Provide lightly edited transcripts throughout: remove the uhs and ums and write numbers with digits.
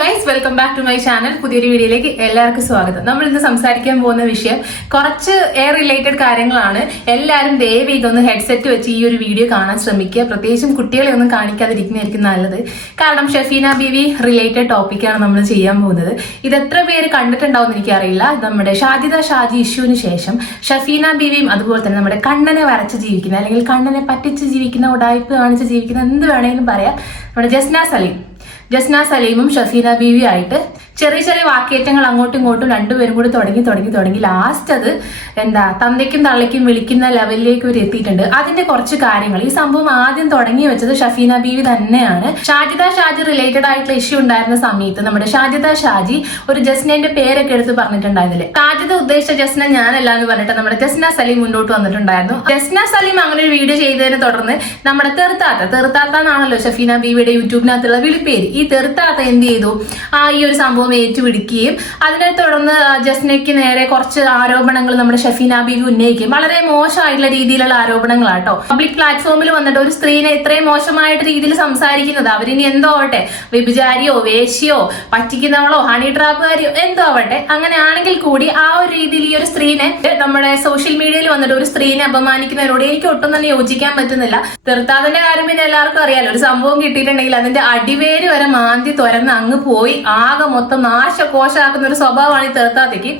Guys, welcome back to my channel. പുതിയൊരു വീഡിയോയിലേക്ക് എല്ലാവർക്കും സ്വാഗതം. നമ്മൾ ഇന്ന് സംസാരിക്കാൻ പോകുന്ന വിഷയം കുറച്ച് എയർ റിലേറ്റഡ് കാര്യങ്ങളാണ്. എല്ലാവരും ദയവ് ഇതൊന്ന് ഹെഡ്സെറ്റ് വെച്ച് ഈ ഒരു വീഡിയോ കാണാൻ ശ്രമിക്കുക. പ്രത്യേകിച്ചും കുട്ടികളെ ഒന്നും കാണിക്കാതിരിക്കുന്നതായിരിക്കും നല്ലത്. കാരണം ഷഫീന ബീവി റിലേറ്റഡ് ടോപ്പിക്കാണ് നമ്മൾ ചെയ്യാൻ പോകുന്നത്. ഇത് എത്ര പേര് കണ്ടിട്ടുണ്ടാവും എന്ന് എനിക്കറിയില്ല. നമ്മുടെ ഷാജിദ ഷാജി ഇഷ്യൂവിന് ശേഷം ഷഫീന ബീവിയും അതുപോലെ തന്നെ നമ്മുടെ കണ്ണനെ വരച്ച് ജീവിക്കുന്ന അല്ലെങ്കിൽ കണ്ണനെ പറ്റിച്ച് ജീവിക്കുന്ന, ഉടായ്പ കാണിച്ച് ജീവിക്കുന്ന, എന്ത് വേണമെങ്കിലും പറയാം, നമ്മുടെ ജസ്ന സലീമും ഷഫീന ബീവി ആയിട്ട് ചെറിയ ചെറിയ വാക്കേറ്റങ്ങൾ അങ്ങോട്ടും ഇങ്ങോട്ടും രണ്ടുപേരും കൂടി തുടങ്ങി ലാസ്റ്റ് അത് തന്തയ്ക്കും തള്ളയ്ക്കും വിളിക്കുന്ന ലെവലിലേക്ക് ഒരു എത്തിയിട്ടുണ്ട്. അതിന്റെ കുറച്ച് കാര്യങ്ങൾ, ഈ സംഭവം ആദ്യം തുടങ്ങി വെച്ചത് ഷഫീന ബീവി തന്നെയാണ്. ഷാജിദ ഷാജി റിലേറ്റഡ് ആയിട്ടുള്ള ഇഷ്യൂ ഉണ്ടായിരുന്ന സമയത്ത് നമ്മുടെ ഷാജിദ ഷാജി ഒരു ജസ്നന്റെ പേരൊക്കെ എടുത്ത് പറഞ്ഞിട്ടുണ്ടായിരുന്നില്ലേ. ഷാജിദ ഉദ്ദേശിച്ച ജസ്ന ഞാനല്ല എന്ന് പറഞ്ഞിട്ട് നമ്മുടെ ജസ്ന സലീം മുന്നോട്ട് വന്നിട്ടുണ്ടായിരുന്നു. ജസ്ന സലീം അങ്ങനെ ഒരു വീഡിയോ ചെയ്തതിനെ തുടർന്ന് നമ്മുടെ തെറുത്താത്ത എന്നാണല്ലോ ഷഫീന ബീവിയുടെ യൂട്യൂബിനകത്തുള്ള വിളിപ്പേര്. ഈ തെറുത്താത്ത എന്ത് ചെയ്തു, ഈ ഒരു സംഭവം ഏറ്റുപിടിക്കുകയും അതിനെ തുടർന്ന് ജസ്നയ്ക്ക് നേരെ കുറച്ച് ആരോപണങ്ങൾ നമ്മുടെ ഷഫീന ബീവി ഉന്നയിക്കുകയും വളരെ മോശമായിട്ടുള്ള രീതിയിലുള്ള ആരോപണങ്ങളാട്ടോ. പബ്ലിക് പ്ലാറ്റ്ഫോമിൽ വന്നിട്ട് ഒരു സ്ത്രീനെ ഇത്രയും മോശമായിട്ട് രീതിയിൽ സംസാരിക്കുന്നത്, അവരിനി എന്തോ ആവട്ടെ, വ്യഭിചാരിയോ വേശ്യയോ പറ്റിക്കുന്നവളോ ഹണി ട്രാപ്പുകാരിയോ എന്തോ ആവട്ടെ, അങ്ങനെ ആണെങ്കിൽ കൂടി ആ ഒരു രീതിയിൽ ഈ ഒരു സ്ത്രീനെ നമ്മുടെ സോഷ്യൽ മീഡിയയിൽ വന്നിട്ട് ഒരു സ്ത്രീനെ അപമാനിക്കുന്നതിനോട് എനിക്ക് ഒട്ടും തന്നെ യോജിക്കാൻ പറ്റുന്നില്ല. തെറുത്താതിന്റെ കാര്യം പിന്നെ എല്ലാവർക്കും അറിയാലോ. ഒരു സംഭവം കിട്ടിയിട്ടുണ്ടെങ്കിൽ അതിന്റെ അടിവേര് വരെ മാന്തി തുരന്ന് അങ്ങ് പോയി ആകെ മൊത്തം നാശകോശാക്കുന്ന ഒരു സ്വഭാവമാണ് ഈ തെറുത്താത്തേക്ക്.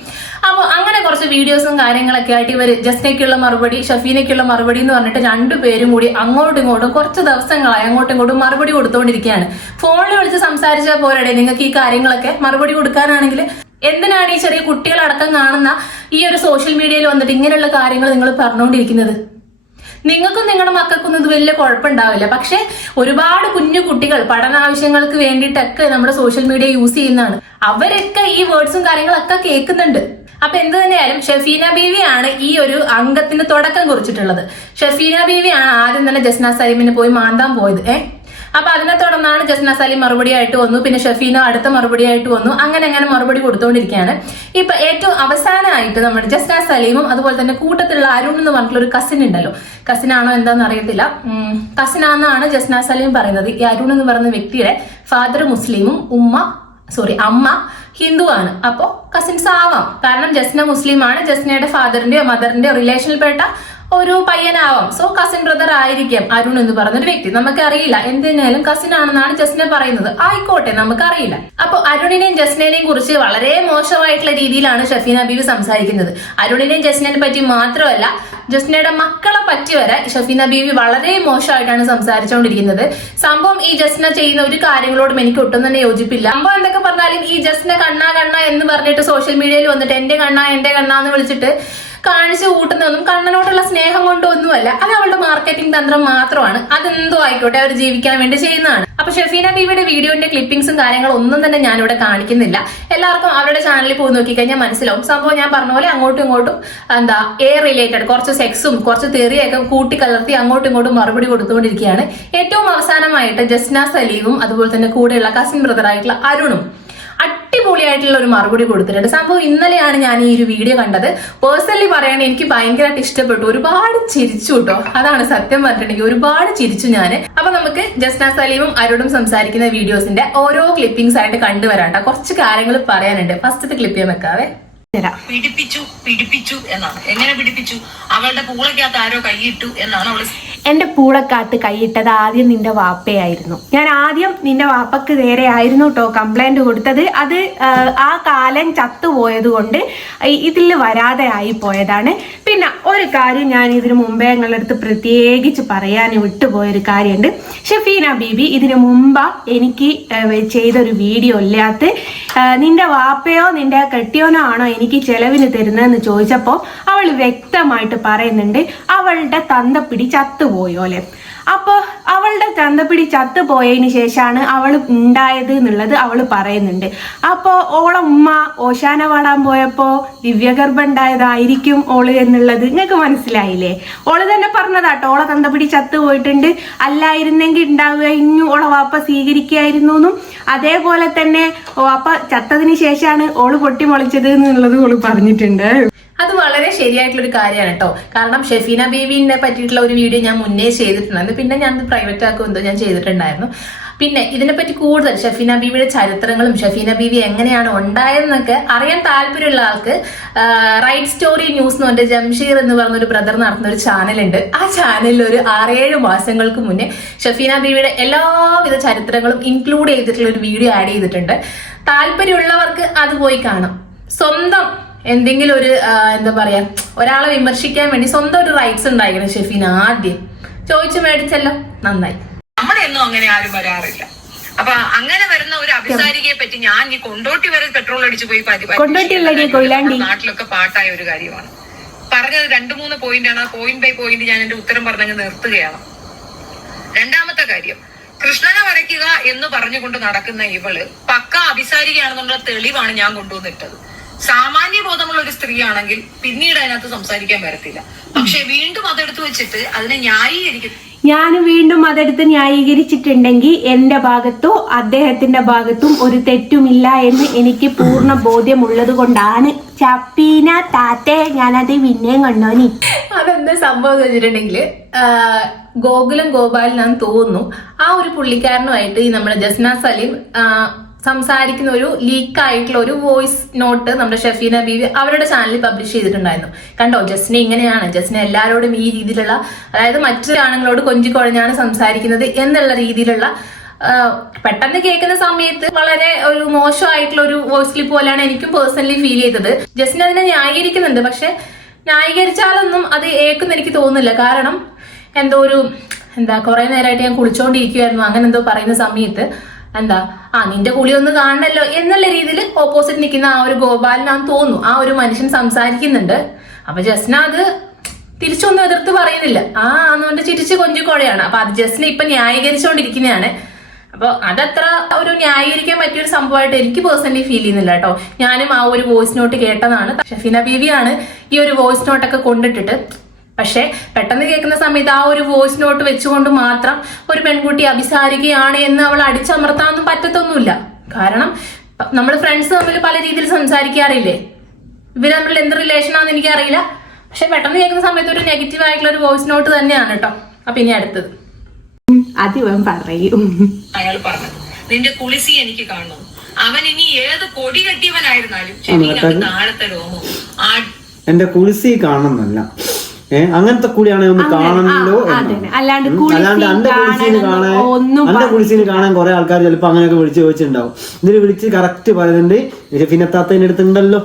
അപ്പൊ അങ്ങനെ കുറച്ച് വീഡിയോസും കാര്യങ്ങളൊക്കെ ആയിട്ട് ഇവര് ജസ്നയ്ക്കുള്ള മറുപടി, ഷഫീനയ്ക്കുള്ള മറുപടി എന്ന് പറഞ്ഞിട്ട് രണ്ടുപേരും കൂടി അങ്ങോട്ടും ഇങ്ങോട്ടും കുറച്ച് ദിവസങ്ങളായി അങ്ങോട്ടും ഇങ്ങോട്ടും മറുപടി കൊടുത്തുകൊണ്ടിരിക്കുകയാണ്. ഫോണിൽ വിളിച്ച് സംസാരിച്ചാൽ പോരടെ നിങ്ങൾക്ക് ഈ കാര്യങ്ങളൊക്കെ മറുപടി കൊടുക്കാനാണെങ്കിൽ? എന്തിനാണ് ഈ ചെറിയ കുട്ടികളടക്കം കാണുന്ന ഈ ഒരു സോഷ്യൽ മീഡിയയിൽ വന്നിട്ട് ഇങ്ങനെയുള്ള കാര്യങ്ങൾ നിങ്ങൾ പറഞ്ഞുകൊണ്ടിരിക്കുന്നത്? നിങ്ങൾക്കും നിങ്ങളുടെ മക്കൾക്കൊന്നും ഇത് വലിയ കുഴപ്പമുണ്ടാവില്ല. പക്ഷെ ഒരുപാട് കുഞ്ഞു കുട്ടികൾ പഠനാവശ്യങ്ങൾക്ക് വേണ്ടിയിട്ടൊക്കെ നമ്മുടെ സോഷ്യൽ മീഡിയ യൂസ് ചെയ്യുന്നതാണ്. അവരൊക്കെ ഈ വേർഡ്സും കാര്യങ്ങളൊക്കെ കേൾക്കുന്നുണ്ട്. അപ്പൊ എന്ത് തന്നെയായാലും ഷഫീന ബീവിയാണ് ഈ ഒരു അംഗത്തിന് തുടക്കം കുറിച്ചിട്ടുള്ളത്. ഷഫീന ബീവിയാണ് ആദ്യം തന്നെ ജസ്ന സലീമിന് പോയി മാന്താൻ പോയത്. അപ്പൊ അതിനെ തുടർന്നാണ് ജസ്ന സലീം മറുപടിയായിട്ട് വന്നു, പിന്നെ ഷഫീന അടുത്ത മറുപടിയായിട്ട് വന്നു. അങ്ങനെ മറുപടി കൊടുത്തുകൊണ്ടിരിക്കുകയാണ്. ഇപ്പൊ ഏറ്റവും അവസാനമായിട്ട് നമ്മുടെ ജസ്ന സലീമും അതുപോലെ തന്നെ കൂട്ടത്തിലുള്ള അരുൺ എന്ന് പറഞ്ഞിട്ടുള്ള ഒരു കസിൻ ഉണ്ടല്ലോ, കസിനാണോ എന്താന്ന് അറിയത്തില്ല, കസിനാന്നാണ് ജസ്ന സലീം പറയുന്നത്. ഈ അരുൺ എന്ന് പറയുന്ന വ്യക്തിയുടെ ഫാദർ മുസ്ലിമും അമ്മ ഹിന്ദു ആണ്. അപ്പോ കസിൻസ് ആവാം. കാരണം ജസ്ന മുസ്ലിം ആണ്, ജസ്നയുടെ ഫാദറിന്റെയോ മദറിന്റെയോ റിലേഷനിൽപ്പെട്ട ഒരു പയ്യനാവാം. സോ കസിൻ ബ്രദർ ആയിരിക്കാം അരുൺ എന്ന് പറയുന്നൊരു വ്യക്തി. നമുക്കറിയില്ല, എന്തിനായാലും കസിൻ ആണെന്നാണ് ജസ്ന പറയുന്നത്. ആയിക്കോട്ടെ, നമുക്കറിയില്ല. അപ്പൊ അരുണിനെയും ജസ്നേനെയും കുറിച്ച് വളരെ മോശമായിട്ടുള്ള രീതിയിലാണ് ഷഫീന ബീവി സംസാരിക്കുന്നത്. അരുണിനെയും ജസ്നേനെ പറ്റി മാത്രമല്ല, ജസ്നയുടെ മക്കളെ പറ്റി വരെ ഷഫീന ബീവി വളരെ മോശമായിട്ടാണ് സംസാരിച്ചുകൊണ്ടിരിക്കുന്നത്. സംഭവം ഈ ജസ്ന ചെയ്യുന്ന ഒരു കാര്യങ്ങളോടും എനിക്ക് ഒട്ടും തന്നെ യോജിപ്പില്ല. സംഭവം എന്തൊക്കെ പറഞ്ഞാലും ഈ ജസ്ന കണ്ണ എന്ന് പറഞ്ഞിട്ട് സോഷ്യൽ മീഡിയയിൽ വന്നിട്ട് എന്റെ കണ്ണ എന്ന് വിളിച്ചിട്ട് കാണിച്ചു കൂട്ടുന്നതൊന്നും കണ്ണനോടുള്ള സ്നേഹം കൊണ്ടൊന്നുമല്ല. അത് അവളുടെ മാർക്കറ്റിംഗ് തന്ത്രം മാത്രമാണ്. അതെന്തോ ആയിക്കോട്ടെ, അവർ ജീവിക്കാൻ വേണ്ടി ചെയ്യുന്നതാണ്. അപ്പൊ ഷഫീന ബീവിയുടെ വീഡിയോന്റെ ക്ലിപ്പിംഗ്സും കാര്യങ്ങളും ഒന്നും തന്നെ ഞാനിവിടെ കാണിക്കുന്നില്ല. എല്ലാവർക്കും അവരുടെ ചാനലിൽ പോയി നോക്കിക്കഴിഞ്ഞാൽ മനസ്സിലാവും. സംഭവം ഞാൻ പറഞ്ഞ പോലെ അങ്ങോട്ടും ഇങ്ങോട്ടും എയർ റിലേറ്റഡ് കുറച്ച് സെക്സും കുറച്ച് തെറിയൊക്കെ കൂട്ടിക്കലർത്തി അങ്ങോട്ടും ഇങ്ങോട്ടും മറുപടി കൊടുത്തുകൊണ്ടിരിക്കുകയാണ്. ഏറ്റവും അവസാനമായിട്ട് ജസ്ന സലീമും അതുപോലെ തന്നെ കൂടെയുള്ള കസിൻ ബ്രദർ ആയിട്ടുള്ള അരുണും അടിപൊളിയായിട്ടുള്ള ഒരു മറുപടി കൊടുത്തിട്ടുണ്ട്. സംഭവം ഇന്നലെയാണ് ഞാൻ ഈ ഒരു വീഡിയോ കണ്ടത്. പേഴ്സണലി പറയാൻ എനിക്ക് ഭയങ്കരമായിട്ട് ഇഷ്ടപ്പെട്ടു. ഒരുപാട് ചിരിച്ചു കേട്ടോ. അതാണ് സത്യം പറഞ്ഞിട്ടുണ്ടെങ്കിൽ, ഒരുപാട് ചിരിച്ചു ഞാന്. അപ്പൊ നമുക്ക് ജസ്ന സലീമും അരുണും സംസാരിക്കുന്ന വീഡിയോസിന്റെ ഓരോ ക്ലിപ്പിംഗ്സ് ആയിട്ട് കണ്ടുവരാട്ടോ. കുറച്ച് കാര്യങ്ങൾ പറയാനുണ്ട്. ഫസ്റ്റത്തെ ക്ലിപ്പ് ഞാൻ വെക്കാവേ. പിടിപ്പിച്ചു എന്നാണ്. എങ്ങനെ പിടിപ്പിച്ചു? അവളുടെ പൂളക്കകത്ത് ആരോ കൈയിട്ടു എന്നാണ് അവള്. എന്റെ പൂളക്കകത്ത് കൈയിട്ടത് ആദ്യം നിന്റെ വാപ്പയായിരുന്നു. ഞാൻ ആദ്യം നിന്റെ വാപ്പക്ക് നേരെ ആയിരുന്നു കേട്ടോ കംപ്ലൈന്റ് കൊടുത്തത്. അത് ആ കാലം ചത്തുപോയത് കൊണ്ട് ഇതിൽ വരാതെ ആയി പോയതാണ്. പിന്നെ ഒരു കാര്യം ഞാൻ ഇതിനു മുമ്പേ നിങ്ങളുടെ അടുത്ത് പ്രത്യേകിച്ച് പറയാൻ വിട്ടുപോയൊരു കാര്യമുണ്ട്. ഷഫീന ബീവി ഇതിനു മുമ്പ് എനിക്ക് ചെയ്തൊരു വീഡിയോ ഇല്ലാത്ത നിന്റെ വാപ്പയോ നിന്റെ കെട്ടിയോനോ ആണോ എനിക്ക് ചെലവിന് തരുന്നതെന്ന് ചോദിച്ചപ്പോൾ അവൾ വ്യക്തമായിട്ട് പറയുന്നുണ്ട് അവളുടെ തന്തപ്പിടി ചത്തുപോയോലെ. അപ്പോൾ അവളുടെ തന്തപ്പിടി ചത്തുപോയതിന് ശേഷമാണ് അവൾ ഉണ്ടായത് എന്നുള്ളത് അവൾ പറയുന്നുണ്ട്. അപ്പോൾ ഓളെ ഉമ്മ ഓശാന പാടാൻ പോയപ്പോൾ ദിവ്യഗർഭം ഉണ്ടായതായിരിക്കും ഓള് എന്നുള്ളത് നിങ്ങൾക്ക് മനസ്സിലായില്ലേ? ഓള് തന്നെ പറഞ്ഞതാട്ടോ, ഓളെ തന്തപ്പിടി ചത്തുപോയിട്ടുണ്ട്, അല്ലായിരുന്നെങ്കിൽ ഉണ്ടാവുകയും ഓളെ വാപ്പ സ്വീകരിക്കുകയായിരുന്നു എന്നും അതേപോലെ തന്നെ വാപ്പ ചത്തതിന് ശേഷമാണ് ഓള് പൊട്ടിമുളച്ചത് എന്നുള്ളത് ഓള് പറഞ്ഞിട്ടുണ്ട്. അത് വളരെ ശരിയായിട്ടുള്ള ഒരു കാര്യമാണ് കേട്ടോ. കാരണം ഷഫീന ബീവിനെ പറ്റിയിട്ടുള്ള ഒരു വീഡിയോ ഞാൻ മുന്നേ ചെയ്തിട്ടുണ്ടായിരുന്നു. പിന്നെ ഞാൻ പ്രൈവറ്റ് ആക്കും എന്തോ ഞാൻ ചെയ്തിട്ടുണ്ടായിരുന്നു. പിന്നെ ഇതിനെപ്പറ്റി കൂടുതൽ ഷഫീന ബീവിയുടെ ചരിത്രങ്ങളും ഷഫീന ബീവി എങ്ങനെയാണ് ഉണ്ടായതെന്നൊക്കെ അറിയാൻ താല്പര്യമുള്ള ആൾക്ക് റൈറ്റ് സ്റ്റോറി ന്യൂസ് എന്ന് പറഞ്ഞ ജംഷീർ എന്ന് പറഞ്ഞ ഒരു ബ്രദർ നടത്തുന്ന ഒരു ചാനലുണ്ട്. ആ ചാനലിൽ ഒരു 6-7 മാസങ്ങൾക്ക് മുന്നേ ഷഫീന ബീവിയുടെ എല്ലാവിധ ചരിത്രങ്ങളും ഇൻക്ലൂഡ് ചെയ്തിട്ടുള്ള ഒരു വീഡിയോ ആഡ് ചെയ്തിട്ടുണ്ട്. താല്പര്യമുള്ളവർക്ക് അത് പോയി കാണാം. സ്വന്തം എന്തെങ്കിലും ഒരു എന്താ പറയാ ഒരാളെ വിമർശിക്കാൻ വേണ്ടി സ്വന്തം ഒരു റൈറ്റ്സ് ഉണ്ടായിരിക്കണം ഷെഫീന ആദ്യം ചോദിച്ചു മേടിച്ചല്ലോ, നന്നായി. നമ്മളെന്നും അങ്ങനെ ആരും വരാറില്ല. അപ്പൊ അങ്ങനെ വരുന്ന ഒരു അഭിസാരികയെ പറ്റി ഞാൻ ഈ കൊണ്ടോട്ടി വരെ പെട്രോൾ അടിച്ചു പോയി നാട്ടിലൊക്കെ പാട്ടായ ഒരു കാര്യമാണ് പറഞ്ഞത്. 2-3 പോയിന്റാണ്. ആ പോയിന്റ് ബൈ പോയിന്റ് ഞാൻ എന്റെ ഉത്തരം പറഞ്ഞങ്ങ് നിർത്തുകയാണ്. രണ്ടാമത്തെ കാര്യം, കൃഷ്ണനെ വരയ്ക്കുക എന്ന് പറഞ്ഞുകൊണ്ട് നടക്കുന്ന ഇവള് പക്ക അഭിസാരികയാണെന്നുള്ള തെളിവാണ് ഞാൻ കൊണ്ടുവന്നിട്ടത്. സാമാന്യ ബോധമുള്ള ഒരു സ്ത്രീ ആണെങ്കിൽ പിന്നീട് അതിനകത്ത് സംസാരിക്കാൻ വരത്തില്ല. പക്ഷെ വീണ്ടും അതെടുത്ത് വെച്ചിട്ട് അതിനെ ന്യായീകരിക്കും. ഞാൻ വീണ്ടും അതെടുത്ത് ന്യായീകരിച്ചിട്ടുണ്ടെങ്കിൽ എന്റെ ഭാഗത്തോ അദ്ദേഹത്തിന്റെ ഭാഗത്തും ഒരു തെറ്റുമില്ല എന്ന് എനിക്ക് പൂർണ്ണ ബോധ്യമുള്ളത് കൊണ്ടാണ് ചപ്പീന താത്തെ ഞാനത് പിന്നെയും കണ്ടോനി. അതെന്താ സംഭവം എന്ന് വെച്ചിട്ടുണ്ടെങ്കിൽ ഗോകുലം ഗോപാലിനാന്ന് തോന്നുന്നു ആ ഒരു പുള്ളിക്കാരനുമായിട്ട് ഈ നമ്മുടെ ജസ്ന സലീം സംസാരിക്കുന്ന ഒരു ലീക്ക് ആയിട്ടുള്ള ഒരു വോയിസ് നോട്ട് നമ്മുടെ ഷഫീന ബീവി അവരുടെ ചാനലിൽ പബ്ലിഷ് ചെയ്തിട്ടുണ്ടായിരുന്നു. കണ്ടോ, ജസ്ന ഇങ്ങനെയാണ്, ജസ്ന എല്ലാവരോടും ഈ രീതിയിലുള്ള, അതായത് മറ്റു ആണുങ്ങളോട് കൊഞ്ചിക്കൊഴഞ്ഞാണ് സംസാരിക്കുന്നത് എന്നുള്ള രീതിയിലുള്ള പെട്ടെന്ന് കേൾക്കുന്ന സമയത്ത് വളരെ ഒരു മോശമായിട്ടുള്ള ഒരു വോയിസ് ക്ലിപ്പ് പോലെയാണ് എനിക്കും പേഴ്സണലി ഫീൽ ചെയ്തത്. ജസ്ന അതിനെ ന്യായീകരിക്കുന്നുണ്ട്, പക്ഷെ ന്യായീകരിച്ചാലൊന്നും അത് ഏക്കുന്ന എനിക്ക് തോന്നുന്നില്ല. കാരണം എന്തോ ഒരു കുറെ നേരമായിട്ട് ഞാൻ കുളിച്ചോണ്ടിരിക്കുവായിരുന്നു അങ്ങനെ എന്തോ പറയുന്ന സമയത്ത് നിന്റെ കുളി ഒന്ന് കാണണല്ലോ എന്നുള്ള രീതിയിൽ ഓപ്പോസിറ്റ് നിൽക്കുന്ന ആ ഒരു ഗോപാലിനാന്ന് തോന്നുന്നു ആ ഒരു മനുഷ്യൻ സംസാരിക്കുന്നുണ്ട്. അപ്പൊ ജസ്ന അത് തിരിച്ചൊന്നും എതിർത്ത് പറയുന്നില്ല. എന്നുകൊണ്ട് ചിരിച്ച് കൊഞ്ചിക്കോടെയാണ്. അപ്പൊ അത് ജസ്ന ഇപ്പൊ ന്യായീകരിച്ചുകൊണ്ടിരിക്കുന്നതാണ്. അപ്പൊ അതത്ര ഒരു ന്യായീകരിക്കാൻ പറ്റിയൊരു സംഭവമായിട്ട് എനിക്ക് പേഴ്സണലി ഫീൽ ചെയ്യുന്നില്ല കേട്ടോ. ഞാനും ആ ഒരു വോയിസ് നോട്ട് കേട്ടതാണ്. ഷഫീന ബീവിയാണ് ഈ ഒരു വോയിസ് നോട്ടൊക്കെ കൊണ്ടിട്ടിട്ട്. പക്ഷെ പെട്ടെന്ന് കേൾക്കുന്ന സമയത്ത് ആ ഒരു വോയിസ് നോട്ട് വെച്ചുകൊണ്ട് മാത്രം ഒരു പെൺകുട്ടി അഭിസാരികയാണ് എന്ന് അവൾ അടിച്ചമർത്താനൊന്നും പറ്റത്തൊന്നുമില്ല. കാരണം നമ്മൾ ഫ്രണ്ട്സ് തമ്മിൽ പല രീതിയിൽ സംസാരിക്കാറില്ലേ, ഇവര് തമ്മിൽ എന്ത് റിലേഷൻ ആണെന്ന് എനിക്കറിയില്ല. പക്ഷെ പെട്ടെന്ന് കേൾക്കുന്ന സമയത്ത് ഒരു നെഗറ്റീവ് ആയിട്ടുള്ള ഒരു വോയിസ് നോട്ട് തന്നെയാണ് കേട്ടോ. അപ്പൊ ഇനി അടുത്തത് അയാൾ പറഞ്ഞത്, നിന്റെ കുളിസി എനിക്ക് കാണണം. അവൻ ഇനി ഏത് കൊടി കെട്ടിയവനായിരുന്നാലും താഴത്തെ രോമോ എന്റെ കുളിസി കാണണമെന്നല്ല, അങ്ങനത്തെ കൂടിയാണെങ്കിൽ ഒന്ന് കാണണമല്ലോ. അല്ലാണ്ട് എന്റെ കുളിസീന് കാണാൻ കുറെ ആൾക്കാർ ചിലപ്പോ അങ്ങനെയൊക്കെ വിളിച്ച് ചോദിച്ചിട്ടുണ്ടാവും. ഇതിന് വിളിച്ച് കറക്റ്റ് പറയുന്നുണ്ട് പിന്നത്താത്തതിന്റെ അടുത്തുണ്ടല്ലോ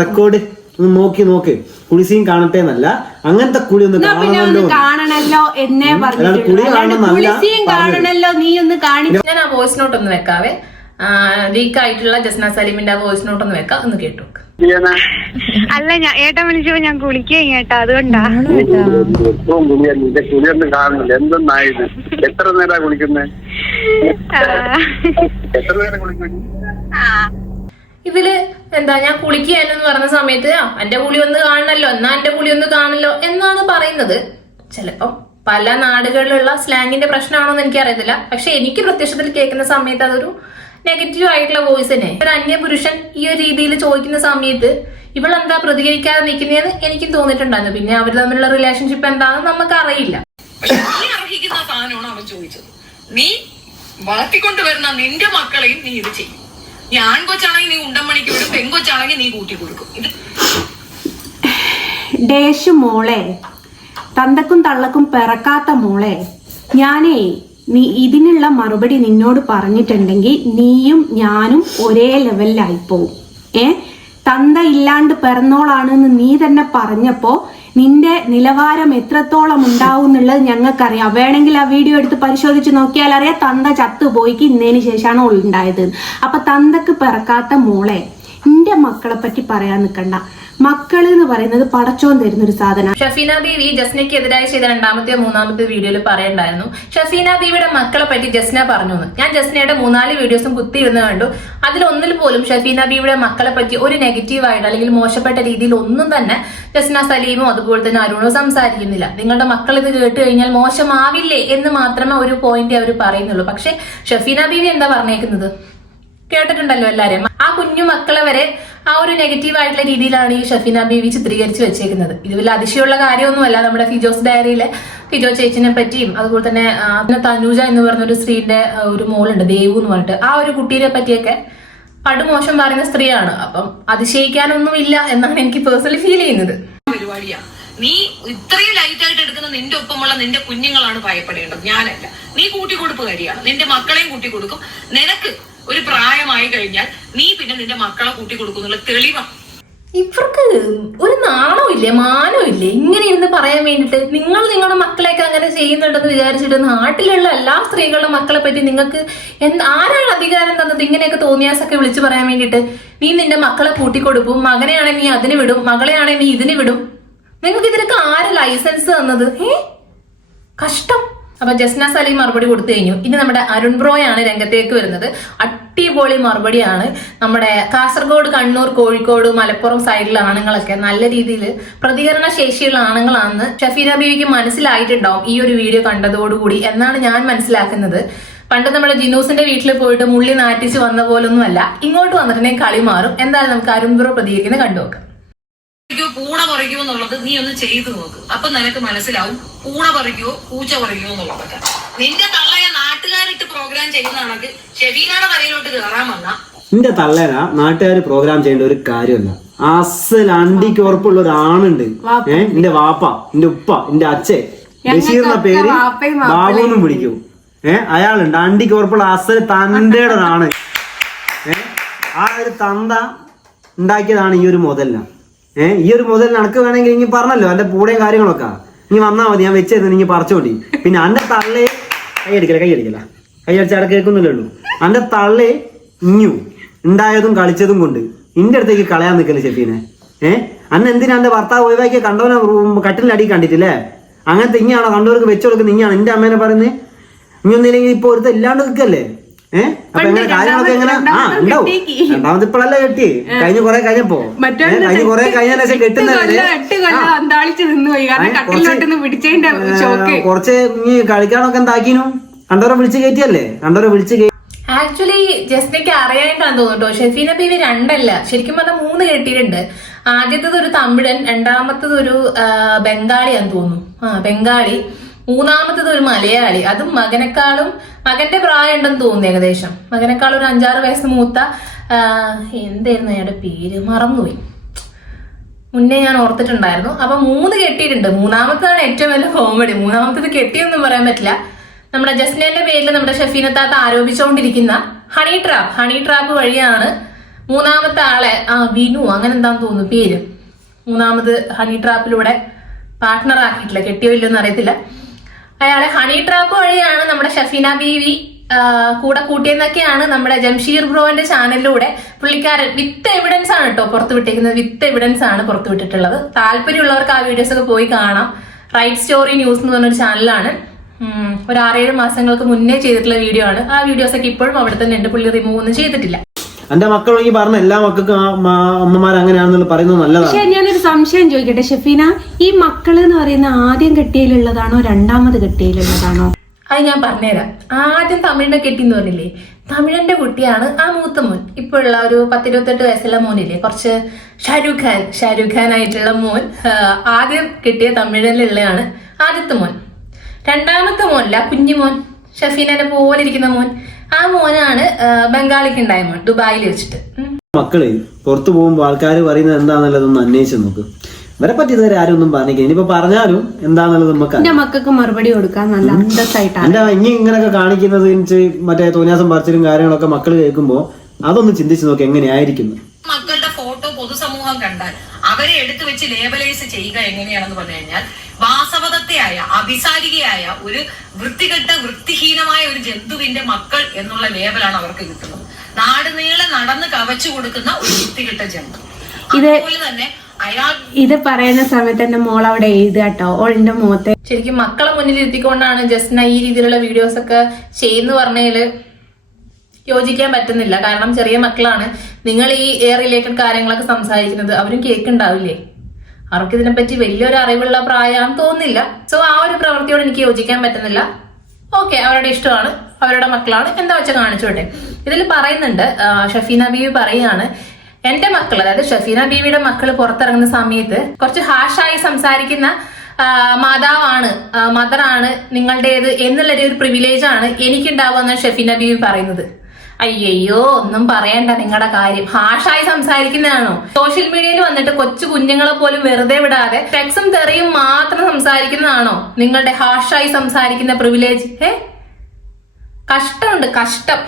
റെക്കോർഡ്, നോക്ക് കുളിസീൻ കാണട്ടെ എന്നല്ല, അങ്ങനത്തെ കുളി ഒന്ന് കാണണല്ലോ എന്നേ ഞാൻ ആ വോയിസ് നോട്ട് ഒന്ന് വെക്കാവേ. ലീക്ക് ആയിട്ടുള്ള ജസ്ന സലീമിന്റെ ആ വോയിസ് നോട്ട് ഒന്ന് വെക്കാം, ഒന്ന് കേട്ടു. അല്ല ഏട്ടൻ വിളിച്ചപ്പോ ഞാൻ കുളിക്കുകയും കേട്ടോ, അതുകൊണ്ടാ. കുളിയൊന്നും കാണുന്നില്ല, എന്തെന്നായത്? എത്ര നേരം കുളിക്കുന്നേ? എത്ര നേരം കുളിക്കുന്നു? ഇതില് ഞാൻ കുളിക്കുകയെന്ന് പറഞ്ഞ സമയത്ത് എന്റെ കുളി ഒന്ന് കാണണല്ലോ, എന്നാ എന്റെ കുളി ഒന്ന് കാണല്ലോ എന്നാണ് പറയുന്നത്. ചിലപ്പം പല നാടുകളിലുള്ള സ്ലാങ്ങിന്റെ പ്രശ്നമാണോ എന്ന് എനിക്കറിയത്തില്ല. പക്ഷെ എനിക്ക് പ്രത്യക്ഷത്തിൽ കേൾക്കുന്ന സമയത്ത് അതൊരു നെഗറ്റീവ് ആയിട്ടുള്ള വോയിസ് തന്നെ. ഒരു അന്യപുരുഷൻ ഈ ഒരു രീതിയിൽ ചോദിക്കുന്ന സമയത്ത് ഇവളെന്താ പ്രതികരിക്കാതെ നിൽക്കുന്നതെന്ന് എനിക്കും തോന്നിയിട്ടുണ്ടായിരുന്നു. പിന്നെ അവർ തമ്മിലുള്ള റിലേഷൻഷിപ്പ് എന്താണെന്ന് നമുക്ക് അറിയില്ല. പക്ഷെ നീ അർഹിക്കുന്ന സാധനമാണ് അവൻ ചോദിച്ചത്. നീ വളർത്തിക്കൊണ്ടുവരുന്ന നിന്റെ മക്കളെയും നീ ഇത് ചെയ്യും. നീ ആൺകൊച്ചാണെങ്കിൽ നീ ഉണ്ടമണിക്ക് വിടും, പെൺകൊച്ചാണെങ്കിൽ നീ കൂട്ടി കൊടുക്കും. ഇത് ഡേഷ് മോളെ, തന്തക്കും തള്ളക്കും പിറക്കാത്ത മോളെ, ഞാനേ ഇതിനുള്ള മറുപടി നിന്നോട് പറഞ്ഞിട്ടുണ്ടെങ്കിൽ നീയും ഞാനും ഒരേ ലെവലിലായി പോവും. തന്ത ഇല്ലാണ്ട് പിറന്നോളാണെന്ന് നീ തന്നെ പറഞ്ഞപ്പോ നിന്റെ നിലവാരം എത്രത്തോളം ഉണ്ടാവും എന്നുള്ളത് ഞങ്ങൾക്കറിയാം. വേണമെങ്കിൽ ആ വീഡിയോ എടുത്ത് പരിശോധിച്ച് നോക്കിയാൽ അറിയാം തന്ത ചത്തുപോയിക്ക് ഇന്നതിന് ശേഷമാണ് ഉണ്ടായത്. അപ്പൊ തന്തക്ക് പിറക്കാത്ത മോളെ, നിന്റെ മക്കളെ പറ്റി പറയാൻ നിൽക്കണ്ട. മക്കള് എന്ന് പറയുന്നത് പടച്ചോൻ തരുന്ന ഒരു സാധനം. ഷഫീന ബീവി ജസ്നയ്ക്ക് എതിരായി ചെയ്ത 2ാമത്തെ 3ാമത്തെ വീഡിയോയിൽ പറയണ്ടായിരുന്നു ഷഫീന ബീവിയുടെ മക്കളെ പറ്റി ജസ്ന പറഞ്ഞു. ഞാൻ ജസ്നയുടെ 3-4 വീഡിയോസും കുത്തിയിരുന്ന് കണ്ടു. അതിലൊന്നിൽ പോലും ഷഫീന ബീവിയുടെ മക്കളെ പറ്റി ഒരു നെഗറ്റീവായിട്ട് അല്ലെങ്കിൽ മോശപ്പെട്ട രീതിയിൽ ഒന്നും തന്നെ ജസ്ന സലീമോ അതുപോലെ തന്നെ അരുണോ സംസാരിക്കുന്നില്ല. നിങ്ങളുടെ മക്കൾ ഇത് കേട്ട് കഴിഞ്ഞാൽ മോശമാവില്ലേ എന്ന് മാത്രമേ ഒരു പോയിന്റ് അവർ പറയുന്നുള്ളൂ. പക്ഷെ ഷഫീന ബീവി എന്താ പറഞ്ഞേക്കുന്നത് കേട്ടിട്ടുണ്ടല്ലോ എല്ലാരും. ആ കുഞ്ഞു മക്കളെ വരെ ആ ഒരു നെഗറ്റീവ് ആയിട്ടുള്ള രീതിയിലാണ് ഈ ഷഫീന ബീവി ചിത്രീകരിച്ച് വെച്ചേക്കുന്നത്. ഇത് വലിയ അതിശയമുള്ള കാര്യമൊന്നുമല്ല. നമ്മുടെ ഫിജോസ് ഡയറിയിലെ ഫിജോ ചേച്ചിനെ പറ്റിയും അതുപോലെ തന്നെ തനൂജ എന്ന് പറഞ്ഞൊരു സ്ത്രീയുടെ ഒരു മോളുണ്ട് ദേവു എന്ന് പറഞ്ഞിട്ട്, ആ ഒരു കുട്ടീനെ പറ്റിയൊക്കെ പടുമോശം പറയുന്ന സ്ത്രീയാണ്. അപ്പം അതിശയിക്കാനൊന്നുമില്ല എന്നാണ് എനിക്ക് പേഴ്സണലി ഫീൽ ചെയ്യുന്നത്. പരിപാടിയാ. നീ ഇത്രയും ലൈറ്റ് ആയിട്ട് എടുക്കുന്ന നിന്റെ ഒപ്പമുള്ള നിന്റെ കുഞ്ഞുങ്ങളാണ് ഭയപ്പെടേണ്ടത്, ഞാനല്ല. നീ കൂട്ടിക്കൊടുപ്പുകാരിയാണ്, നിന്റെ മക്കളെയും കൂട്ടിക്കൊടുക്കും. നിനക്ക് ഒരു പ്രായമായി കഴിഞ്ഞാൽ നീ പിന്നെ നിന്റെ മക്കളെ കൂട്ടിക്കൊടുക്കുന്നുള്ള തെളിവാണ്. ഇവർക്ക് ഒരു നാണമില്ലേ, മാനമില്ലേ ഇങ്ങനെ ഇരുന്ന് പറയാൻ വേണ്ടിട്ട്? നിങ്ങൾ നിങ്ങളുടെ മക്കളെയൊക്കെ അങ്ങനെ ചെയ്യുന്നുണ്ടെന്ന് വിചാരിച്ചിട്ട് നാട്ടിലുള്ള എല്ലാ സ്ത്രീകളുടെ മക്കളെ പറ്റി നിങ്ങൾക്ക് ആരാണ് അധികാരം തന്നത് ഇങ്ങനെയൊക്കെ തോന്നിയാസൊക്കെ വിളിച്ചു പറയാൻ വേണ്ടിട്ട്? നീ നിന്റെ മക്കളെ കൂട്ടിക്കൊടുക്കും, മകനെയാണെങ്കിൽ നീ അതിന് വിടും, മകളെയാണെങ്കിൽ നീ ഇതിന് വിടും. നിങ്ങൾക്ക് ഇതിനൊക്കെ ആര് ലൈസൻസ് തന്നത്? കഷ്ടം. അപ്പൊ ജസ്ന സലീം മറുപടി കൊടുത്തു കഴിഞ്ഞു. ഇനി നമ്മുടെ അരുൺ ബ്രോയാണ് രംഗത്തേക്ക് വരുന്നത്. അടിപൊളി മറുപടിയാണ്. നമ്മുടെ കാസർഗോഡ്, കണ്ണൂർ, കോഴിക്കോട്, മലപ്പുറം സൈഡിലെ ആണുങ്ങളൊക്കെ നല്ല രീതിയിൽ പ്രതികരണ ശേഷിയുള്ള ആണുങ്ങളാണെന്ന് ഷഫീന ബീവിക്ക് മനസ്സിലായിട്ടുണ്ടാവും ഈ ഒരു വീഡിയോ കണ്ടതോടുകൂടി എന്നാണ് ഞാൻ മനസ്സിലാക്കുന്നത്. പണ്ട് നമ്മുടെ ജിനൂസിന്റെ വീട്ടിൽ പോയിട്ട് മുള്ളി നാറ്റിച്ച് വന്ന പോലൊന്നുമല്ല, ഇങ്ങോട്ട് വന്നിട്ടുണ്ടെങ്കിൽ കളി മാറും. എന്തായാലും നമുക്ക് അരുൺ ബ്രോ പ്രതികരിക്കുന്നത് കണ്ടുനോക്കാം. പൂണ പറിക്കുമോ എന്നുള്ളത് നീ ഒന്ന് ചെയ്തു നോക്ക്, അപ്പൊ നിനക്ക് മനസ്സിലാവും പൂണ പറിക്കുവോ പൂച്ച പറിക്കുമോ എന്നുള്ളതൊക്കെ. നിന്റെ തള്ളയെ നാട്ടുകാരിട്ട് പ്രോഗ്രാം ചെയ്യുന്നതാണെങ്കിൽ ഷെഫീനയുടെ തലയിലോട്ട് കയറാൻ വന്ന നിന്റെ തള്ളേനാ നാട്ടുകാർ പ്രോഗ്രാം ചെയ്യേണ്ട ഒരു കാര്യമല്ല. അസൽ അണ്ടിക്ക് ഉറപ്പുള്ള ഒരാണുണ്ട്. നിന്റെ വാപ്പ, നിന്റെ ഉപ്പ, നിന്റെ അച്ഛൻ ബഷീറിന്റെ പേര് ബാബു എന്നും വിളിക്കൂ. അയാളുണ്ട് അണ്ടിക്ക് ഉറപ്പുള്ള അസൽ തന്റെ ആണ്. ആ ഒരു തന്ത ഉണ്ടാക്കിയതാണ് ഈ ഒരു മുതലിന. ഈ ഒരു മുതൽ നടക്ക് വേണമെങ്കിൽ ഇനി പറഞ്ഞല്ലോ എന്റെ പൂടെയും കാര്യങ്ങളൊക്കെ നീ വന്നാ മതി, ഞാൻ വെച്ചിരുന്നു നീ പറിച്ചോണ്ടി. പിന്നെ അന്റെ തള്ളേ കൈയടിച്ചാൽ കേൾക്കുന്നില്ലല്ലോ. അന്റെ തള്ളേ ഇഞ്ഞു ഉണ്ടായതും കളിച്ചതും കൊണ്ട് ഇന്റെ അടുത്തേക്ക് കളയാൻ നിൽക്കല്ലേ ഷെഫീനെ. അന്ന് എന്തിനാ എന്റെ ഭർത്താവ് ഒഴിവാക്കിയ കണ്ടവനെ കട്ടിലടി കണ്ടിട്ടില്ലേ? അങ്ങനത്തെ ഇങ്ങാണോ കണ്ടവർക്ക് വെച്ചു കൊടുക്കുന്ന ഇങ്ങാണ് എന്റെ അമ്മേനെ പറയുന്നത്. ഇനിയൊന്നില്ലെങ്കിൽ ഇപ്പൊ ഒരുത്ത ഇല്ലാണ്ട് നിൽക്കല്ലേ. അപ്പൊ എങ്ങനെ കാര്യങ്ങളൊക്കെ എങ്ങനെ ഉണ്ടാവും? രണ്ടാമത് ഇപ്പോഴല്ലേ കെട്ടി, കഴിഞ്ഞ കുറെ കഴിഞ്ഞപ്പോ കഴിഞ്ഞ കുറെ കഴിഞ്ഞ ശേഷം കെട്ടുന്നവര് കുറച്ച് ഇനി കളിക്കാനൊക്കെ എന്താക്കീനു? കണ്ടവരെ വിളിച്ച് കയറ്റിയല്ലേ, കണ്ടവരെ വിളിച്ച് കയറ്റി. ആക്ച്വലി ജസ്റ്റിക്ക് അറിയാനായിട്ടാണ് തോന്നുന്നു. ഷെഫീന ബീവി 2 അല്ല, ശരിക്കും പറഞ്ഞാൽ 3 കെട്ടിയിട്ടുണ്ട്. ആദ്യത്തത് ഒരു തമിഴൻ, രണ്ടാമത്തത് ഒരു ബംഗാളിയാന്ന് തോന്നുന്നു. ബംഗാളി, മൂന്നാമത്തത് ഒരു മലയാളി. അതും മകന്റെ പ്രായം ഉണ്ടെന്ന് തോന്നുന്നു ഏകദേശം. മകനേക്കാൾ ഒരു 5-6 വയസ്സ് മൂത്ത. എന്തായിരുന്നു അയാളുടെ പേര്, മറന്നുപോയി. മുന്നേ ഞാൻ ഓർത്തിട്ടുണ്ടായിരുന്നു. അപ്പൊ 3 കെട്ടിയിട്ടുണ്ട്. മൂന്നാമത്തതാണ് ഏറ്റവും വലിയ കോമഡി. മൂന്നാമത്തത് കെട്ടിയൊന്നും പറയാൻ പറ്റില്ല. നമ്മുടെ ജസ്നന്റെ പേരിൽ നമ്മുടെ ഷഫീന താത്ത ആരോപിച്ചുകൊണ്ടിരിക്കുന്ന ഹണി ട്രാപ്പ് വഴിയാണ് മൂന്നാമത്തെ ആളെ, വിനു അങ്ങനെ എന്താന്ന് തോന്നുന്നു പേര്, മൂന്നാമത് ഹണി ട്രാപ്പിലൂടെ പാർട്ട്ണർ ആക്കിയിട്ടില്ല, കെട്ടിയോ ഇല്ലെന്ന് അറിയത്തില്ല. അയാളെ ഹണി ട്രാപ്പ് വഴിയാണ് നമ്മുടെ ഷഫീന ബീവി കൂടെ കൂട്ടിയെന്നൊക്കെയാണ് നമ്മുടെ ജംഷീർ ബ്രോന്റെ ചാനലിലൂടെ പുള്ളിക്കാരൻ വിത്ത് എവിഡൻസ് ആണ് കേട്ടോ പുറത്തുവിട്ടേക്കുന്നത്. വിത്ത് എവിഡൻസ് ആണ് പുറത്തുവിട്ടിട്ടുള്ളത്. താല്പര്യമുള്ളവർക്ക് ആ വീഡിയോസ് ഒക്കെ പോയി കാണാം. റൈറ്റ് സ്റ്റോറി ന്യൂസ് എന്ന് പറഞ്ഞൊരു ചാനലാണ്. ഒരു 6-7 മാസങ്ങൾക്ക് മുന്നേ ചെയ്തിട്ടുള്ള വീഡിയോ ആണ്. ആ വീഡിയോസ് ഒക്കെ ഇപ്പോഴും അവിടെ തന്നെ ഉണ്ട്. പുള്ളി റിമൂവ് ഒന്നും ചെയ്തിട്ടില്ല. എന്റെ മക്കൾ ഈ പറഞ്ഞ എല്ലാ മക്കൾക്കും അമ്മമാർ അങ്ങനെയാണെന്നുള്ള പറയുന്നത് നല്ലതാണ്. പക്ഷെ ഞാനൊരു സംശയം ചോദിക്കട്ടെ ഷെഫീന, ഈ മക്കള് എന്ന് പറയുന്ന ആദ്യം കെട്ടിയിലുള്ളതാണോ രണ്ടാമത് കെട്ടിയിലുള്ളതാണോ? അത് ഞാൻ പറഞ്ഞുതരാം. ആദ്യം തമിഴിനെ കെട്ടിന്ന് പറഞ്ഞില്ലേ, തമിഴന്റെ കുട്ടിയാണ് ആ മൂത്ത മോൻ. ഇപ്പോഴുള്ള ഒരു 10-28 വയസ്സുള്ള മോനില്ലേ, കുറച്ച് ഷാരൂഖ് ഖാൻ ആയിട്ടുള്ള മോൻ. ആദ്യം കെട്ടിയ തമിഴിലുള്ളതാണ് ആദ്യത്തെ മോൻ. രണ്ടാമത്തെ മോനല്ല, കുഞ്ഞുമോൻ, ഷഫീനെ പോലെ ഇരിക്കുന്ന മോൻ, ആ മോനാണ് ബംഗാളിക്ക് ഉണ്ടായ മോൻ, ദുബായിൽ വെച്ചിട്ട്. മക്കള് പുറത്തു പോകുമ്പോ ആൾക്കാർ പറയുന്നത് എന്താന്നുള്ളതൊന്ന് അന്വേഷിച്ച് നോക്ക്. ഇവരെ പറ്റി ഇതുവരെ ആരും ഒന്നും പറഞ്ഞില്ല. ഇനിയിപ്പോ പറഞ്ഞാലും എന്താന്നുള്ളത് നമുക്ക് എന്റെ മക്കൾക്ക് മറുപടി കൊടുക്കാൻ നല്ല അന്തസ്സായിട്ടാണ്. എന്റെ ഇനി ഇങ്ങനെയൊക്കെ കാണിക്കുന്നത് മറ്റേ തോന്നിയാസം പറിച്ചിലും കാര്യങ്ങളൊക്കെ മക്കൾ കേൾക്കുമ്പോ അതൊന്ന് ചിന്തിച്ചു നോക്കി എങ്ങനെയായിരിക്കുന്നു. മക്കളുടെ ഫോട്ടോ പൊതുസമൂഹം കണ്ടാൽ അവരെ എടുത്തു വെച്ച് ലേബലൈസ് ചെയ്യുക എങ്ങനെയാണെന്ന് പറഞ്ഞു കഴിഞ്ഞാൽ, വാസവദത്തയായ അഭിസാരികയായ ഒരു വൃത്തിഹീനമായ ഒരു ജന്തുവിന്റെ മക്കൾ എന്നുള്ള ലേബലാണ് അവർക്ക് കിട്ടുന്നത്. നാടുനീളെ നടന്ന് കവച്ചു കൊടുക്കുന്ന ഒരു വൃത്തികെട്ട ജന്തു. അതുപോലെ തന്നെ ഇത് പറയുന്ന സമയത്ത് എന്റെ മോൾ അവിടെ എഴുതാട്ടോ ഓളിന്റെ മുഖത്തെ. ശരിക്കും മക്കളെ മുന്നിൽ എത്തിക്കൊണ്ടാണ് ജസ്ന ഈ രീതിയിലുള്ള വീഡിയോസ് ഒക്കെ ചെയ്യുന്നു പറഞ്ഞതില് യോജിക്കാൻ പറ്റുന്നില്ല. കാരണം ചെറിയ മക്കളാണ്. നിങ്ങൾ ഈ എയർ റിലേറ്റഡ് കാര്യങ്ങളൊക്കെ സംസാരിക്കുന്നത് അവരും കേൾക്കുന്നുണ്ടാവില്ലേ? അവർക്ക് ഇതിനെപ്പറ്റി വലിയൊരു അറിവുള്ള പ്രായമാണെന്ന് തോന്നുന്നില്ല. സോ ആ ഒരു പ്രവൃത്തിയോട് എനിക്ക് യോജിക്കാൻ പറ്റുന്നില്ല. ഓക്കെ, അവരുടെ ഇഷ്ടമാണ്, അവരുടെ മക്കളാണ്, എന്താ വെച്ചാൽ കാണിച്ചോട്ടെ. ഇതിൽ പറയുന്നുണ്ട്, ഷഫീന ബീവി പറയാണ്, എന്റെ മക്കൾ, അതായത് ഷഫീന ബീവിയുടെ മക്കൾ പുറത്തിറങ്ങുന്ന സമയത്ത് കുറച്ച് ഹാഷായി സംസാരിക്കുന്ന മാതാവാണ്, മദറാണ് നിങ്ങളുടേത് എന്നുള്ളൊരു ഒരു പ്രിവിലേജ് ആണ് എനിക്കുണ്ടാവുമെന്നാണ് ഷഫീന ബീവി പറയുന്നത്. അയ്യോ ഒന്നും പറയണ്ട, നിങ്ങളുടെ കാര്യം ഹാഷായി സംസാരിക്കുന്നതാണോ? സോഷ്യൽ മീഡിയയിൽ വന്നിട്ട് കൊച്ചു കുഞ്ഞുങ്ങളെ പോലും വെറുതെ വിടാതെ സെക്സും തെറിയും മാത്രം സംസാരിക്കുന്നതാണോ നിങ്ങളുടെ ഹാഷായി സംസാരിക്കുന്ന പ്രിവിലേജ്? കഷ്ടമുണ്ട്, കഷ്ടം.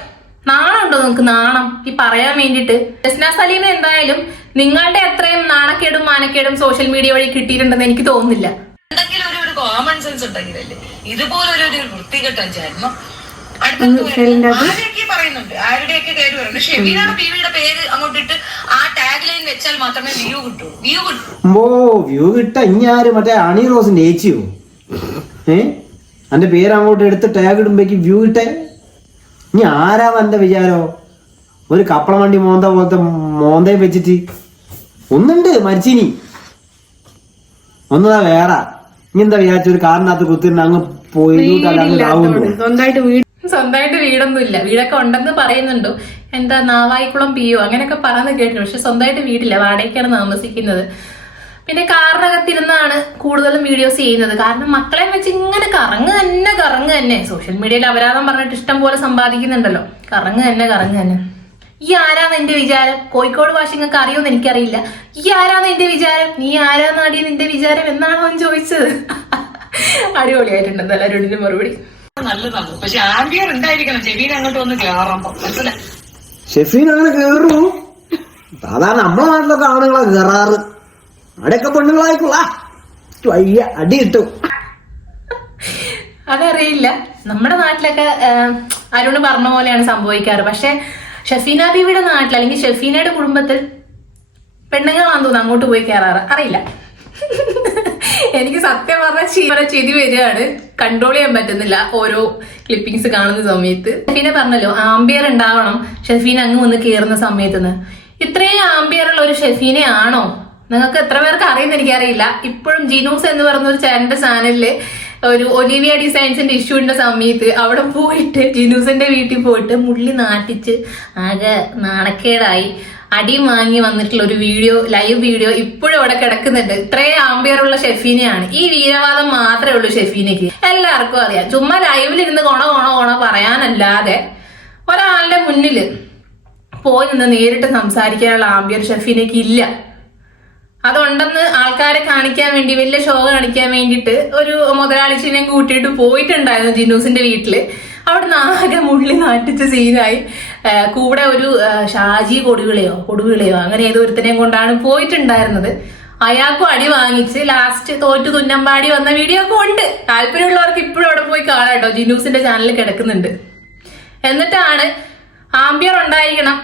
നാണമുണ്ടോ നിങ്ങൾക്ക്? നാണം ഈ പറയാൻ വേണ്ടിട്ട്. ജസ്ന സലീം എന്തായാലും നിങ്ങളുടെ അത്രയും നാണക്കേടും മാനക്കേടും സോഷ്യൽ മീഡിയ വഴി കിട്ടിയിട്ടുണ്ടെന്ന് എനിക്ക് തോന്നുന്നില്ല. എന്തെങ്കിലും ഒരു കോമൺ സെൻസ് ഉണ്ടെങ്കിലല്ലേ ഇതുപോലെ ഒരു വൃത്തികെട്ട ജന്മം. ആരുടെയൊക്കെ പറയുന്നുണ്ട്, ആരുടെയൊക്കെ പേര് പറയുന്നുണ്ട്. ഷെബീന ബീവിയുടെ പേര് അങ്ങോട്ടിട്ട് ആ ടാഗ് ലൈൻ വെച്ചാൽ മാത്രമേ വ്യൂ കിട്ടൂ. വ്യൂ കിട്ട ഇഞ്ഞാര് മറ്റേ അണി റോസിന്റെ ഏച്ചിയോ? എന്റെ പേര് അങ്ങോട്ട് എടുത്ത് ടാഗ് ഇടുമ്പോഴേക്ക് വ്യൂ കിട്ടേ? ഇനി ആരാ എന്റെ വിചാരോ? ഒരു കപ്പള വണ്ടി മോന്ത പോലത്തെ മോന്തയും വെച്ചിട്ട് ഒന്നുണ്ട് മരിച്ചിനി, ഒന്നതാ വേറെ. ഇനി എന്താ വിചാരിച്ച ഒരു കാറിനകത്ത് കുത്തിരുന്ന് അങ്ങ് പോയി സ്വന്തമായിട്ട് വീടൊന്നുമില്ല. വീടൊക്കെ ഉണ്ടെന്ന് പറയുന്നുണ്ടോ, എന്താ നാവായിക്കുളം പിയോ അങ്ങനെയൊക്കെ പറയുന്നത് കേട്ടിട്ടുണ്ട്. പക്ഷെ സ്വന്തമായിട്ട് വീടില്ല, വാടകയ്ക്കാണ് താമസിക്കുന്നത്. പിന്നെ കാറിനകത്തിരുന്നാണ് കൂടുതലും വീഡിയോസ് ചെയ്യുന്നത്. കാരണം മക്കളെ വെച്ച് ഇങ്ങനെ കറങ്ങ് തന്നെ. സോഷ്യൽ മീഡിയയിൽ അപരാധം പറഞ്ഞിട്ട് ഇഷ്ടം പോലെ സമ്പാദിക്കുന്നുണ്ടല്ലോ. കറങ്ങ് തന്നെ. ഈ ആരാന്ന് എന്റെ വിചാരം? കോഴിക്കോട് ഭാഷ നിങ്ങൾക്ക് അറിയുമെന്ന് എനിക്കറിയില്ല. ഈ ആരാന്ന് എന്റെ വിചാരം? നീ ആരാന്നാടി നിന്റെ വിചാരം എന്നാണോ അവൻ ചോദിച്ചത്. അടിപൊളിയായിട്ടുണ്ട് എല്ലാവരുടെ മറുപടി. നല്ലതാണ്, പക്ഷെ ആംബിയർ ഉണ്ടായിരിക്കണം. ഷെഫീൻ അങ്ങോട്ട് വന്ന് കേറാമ്പോ മനസ്സിലായി. ഷെഫീൻ അങ്ങനെ കേറൂ. സാധാരണ നമ്മളെ നാട്ടിലൊക്കെ ആണുങ്ങളെ കേറാറ്. അവിടെയൊക്കെ പെണ്ണുങ്ങളായിക്കോള അടി കിട്ടും. അതറിയില്ല. നമ്മുടെ നാട്ടിലൊക്കെ അരുണ് പറഞ്ഞ പോലെയാണ് സംഭവിക്കാറ്. പക്ഷെ ഷഫീന ബീവിയുടെ നാട്ടിൽ അല്ലെങ്കിൽ ഷഫീനയുടെ കുടുംബത്തിൽ പെണ്ണുങ്ങളാന്ന് തോന്നുന്നു അങ്ങോട്ട് പോയി കയറാറ്. അറിയില്ല, എനിക്ക് സത്യം പറഞ്ഞ ചിരി വരികയാണ്. കൺട്രോൾ ചെയ്യാൻ പറ്റുന്നില്ല ഓരോ ക്ലിപ്പിങ്സ് കാണുന്ന സമയത്ത്. ഷഫീന പറഞ്ഞല്ലോ ആംബിയർ ഉണ്ടാവണം ഷഫീന അങ്ങ് വന്ന് കയറുന്ന സമയത്ത്. ഇത്രയും ആംബിയറുള്ള ഒരു ഷഫീനെ ആണോ? നിങ്ങൾക്ക് എത്ര പേർക്ക് അറിയുന്ന എനിക്കറിയില്ല. ഇപ്പോഴും ജിനൂസ് എന്ന് പറയുന്ന ഒരു ചാനലില് ഒരു ഒലിവിയ ഡിസൈൻസിന്റെ ഇഷ്യൂന്റെ സമയത്ത് അവിടെ പോയിട്ട് ജിനൂസിന്റെ വീട്ടിൽ പോയിട്ട് മുള്ളി നാട്ടിച്ച് ആകെ നാണക്കേടായി അടി വാങ്ങി വന്നിട്ടുള്ള ഒരു വീഡിയോ, ലൈവ് വീഡിയോ ഇപ്പോഴും അവിടെ കിടക്കുന്നുണ്ട്. ഇത്രയും ആംബിയറുള്ള ഷെഫീനയാണ്. ഈ വീരവാദം മാത്രമേ ഉള്ളൂ ഷെഫീനയ്ക്ക്. എല്ലാവർക്കും അറിയാം. ചുമ്മാ ലൈവിലിരുന്ന് കൊണ പറയാനല്ലാതെ ഒരാളുടെ മുന്നിൽ പോയി നിന്ന് നേരിട്ട് സംസാരിക്കാനുള്ള ആംബിയർ ഷെഫീനയ്ക്ക് ഇല്ല. അതുണ്ടെന്ന് ആൾക്കാരെ കാണിക്കാൻ വേണ്ടി, വലിയ ഷോ കാണിക്കാൻ വേണ്ടിയിട്ട് ഒരു മുതലാളിച്ചിനെയും കൂട്ടിയിട്ട് പോയിട്ടുണ്ടായിരുന്നു ജിനൂസിന്റെ വീട്ടില്. അവിടെ ആകെ മുള്ളി നാട്ടിച്ച സീനായി. കൂടെ ഒരു ഷാജി കൊടുവിളയോ അങ്ങനെ ഏതോ ഒരുത്തനെയും കൊണ്ടാണ് പോയിട്ടുണ്ടായിരുന്നത്. അയാൾക്കും അടി വാങ്ങിച്ച് ലാസ്റ്റ് തോറ്റു തുന്നമ്പാടി വന്ന വീഡിയോ ഒക്കെ ഉണ്ട്. താല്പര്യമുള്ളവർക്ക് ഇപ്പോഴും അവിടെ പോയി കാണാം കേട്ടോ. ജിനൂസിന്റെ ചാനലിൽ കിടക്കുന്നുണ്ട്. എന്നിട്ടാണ് ആംബിയർ ഉണ്ടായിരിക്കണം,